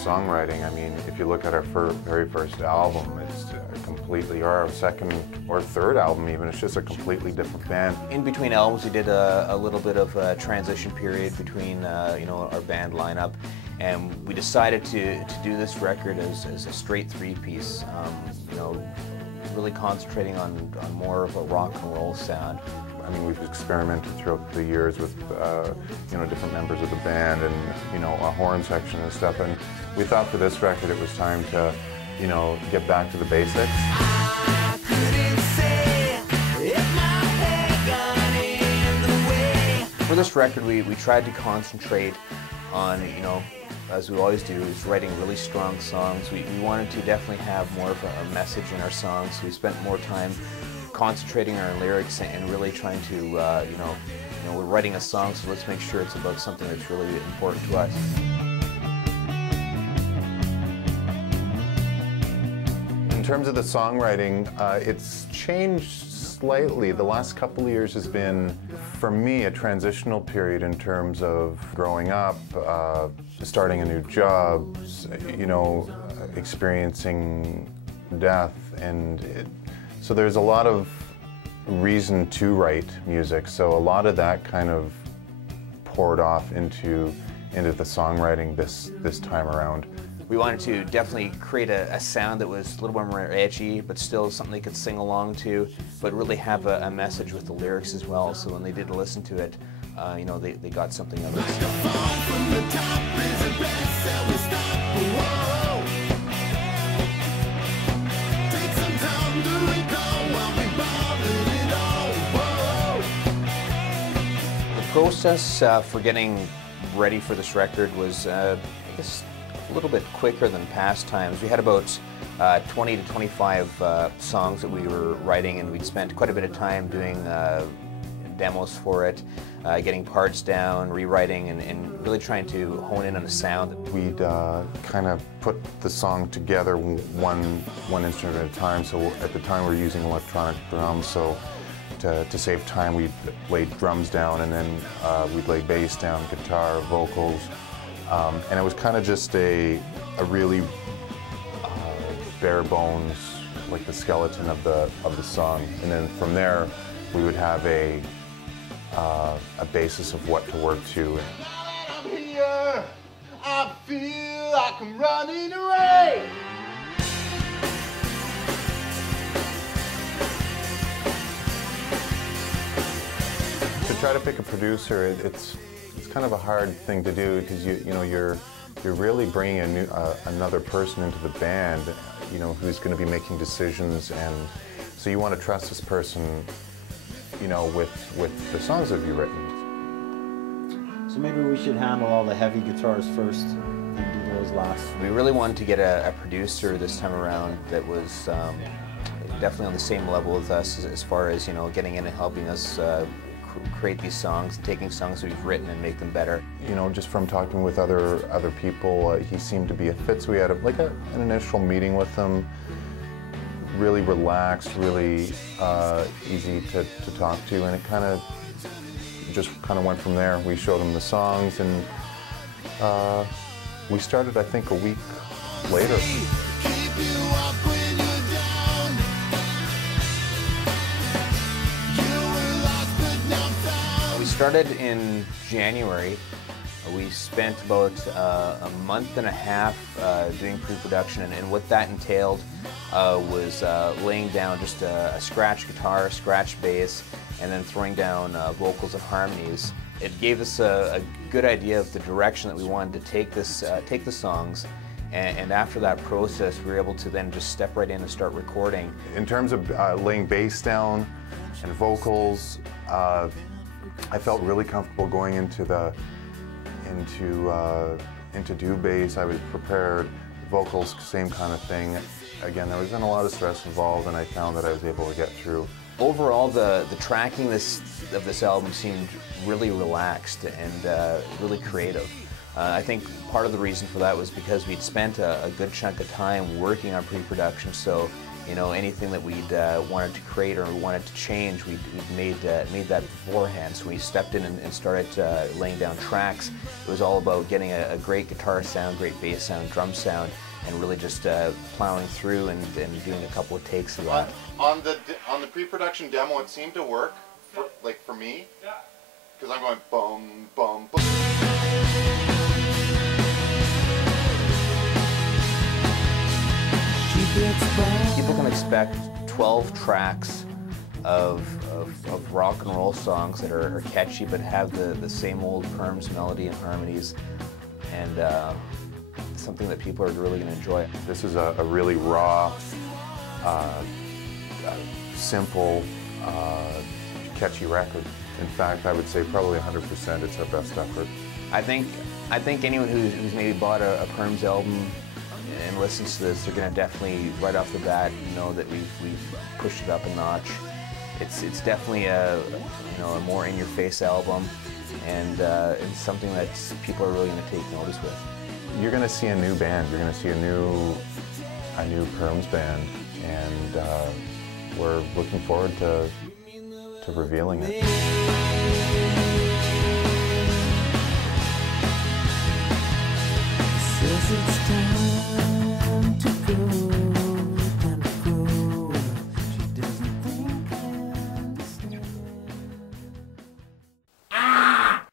songwriting, I mean, if you look at our very first album, it's completely, or our second or third album even, it's just a completely different band. In between albums, we did a little bit of a transition period between you know, our band lineup, and we decided to do this record as a straight three-piece, you know, really concentrating on more of a rock and roll sound. I mean, we've experimented throughout the years with, you know, different members of the band and, you know, a horn section and stuff, and we thought for this record it was time to, you know, get back to the basics. For this record, we tried to concentrate on, you know, as we always do, is writing really strong songs. We wanted to definitely have more of a message in our songs, so we spent more time concentrating on our lyrics and really trying to, you know, we're writing a song, so let's make sure it's about something that's really important to us. In terms of the songwriting, it's changed slightly. The last couple of years has been, for me, a transitional period in terms of growing up, starting a new job, you know, experiencing death, and so there's a lot of reason to write music. So a lot of that kind of poured off into the songwriting this time around. We wanted to definitely create a sound that was a little more edgy, but still something they could sing along to, but really have a message with the lyrics as well. So when they did listen to it, you know, they got something out of it. The process for getting ready for this record was, I guess, a little bit quicker than past times. We had about 20 to 25 songs that we were writing, and we'd spent quite a bit of time doing demos for it, getting parts down, rewriting, and really trying to hone in on the sound. We'd kind of put the song together one instrument at a time. So at the time we were using electronic drums, so to save time we'd lay drums down, and then we'd lay bass down, guitar, vocals. And it was kind of just a really bare bones, like the skeleton of the song. And then from there, we would have a basis of what to work to. I'm here, I feel like I'm running away. To try to pick a producer, it's kind of a hard thing to do, because you know you're really bringing another person into the band, you know, who's going to be making decisions, and so you want to trust this person, you know, with the songs that you've written. So maybe we should handle all the heavy guitars first and do those last. We really wanted to get a producer this time around that was definitely on the same level as us as far as, you know, getting in and helping us create these songs, taking songs that we've written and make them better. You know, just from talking with other people, he seemed to be a fit, so we had like an initial meeting with him. Really relaxed, really easy to talk to, and it just went from there. We showed him the songs, and we started, I think, a week later. We started in January. We spent about a month and a half doing pre-production, and what that entailed was laying down just a scratch guitar, scratch bass, and then throwing down vocals and harmonies. It gave us a good idea of the direction that we wanted to take the songs, and after that process, we were able to then just step right in and start recording. In terms of laying bass down and vocals, I felt really comfortable going into do bass. I was prepared. Vocals, same kind of thing. Again, there wasn't a lot of stress involved, and I found that I was able to get through. Overall, the tracking of this album seemed really relaxed and really creative. I think part of the reason for that was because we'd spent a good chunk of time working on pre-production, so You know, anything that we'd wanted to create or wanted to change, we'd made that beforehand. So we stepped in and started laying down tracks. It was all about getting a great guitar sound, great bass sound, drum sound, and really just plowing through and doing a couple of takes of that. On the pre-production demo, it seemed to work, for me, because I'm going boom, boom, boom. People can expect 12 tracks of rock and roll songs that are catchy but have the same old Perms melody and harmonies, and something that people are really going to enjoy. This is a really raw, simple, catchy record. In fact, I would say probably 100% it's our best effort. I think anyone who's maybe bought a Perms album and listens to this, they're going to definitely, right off the bat, know that we've pushed it up a notch. It's definitely a more in-your-face album, and it's something that people are really going to take notice with. You're going to see a new band. You're going to see a new Perms band, and we're looking forward to revealing it. Says it's time.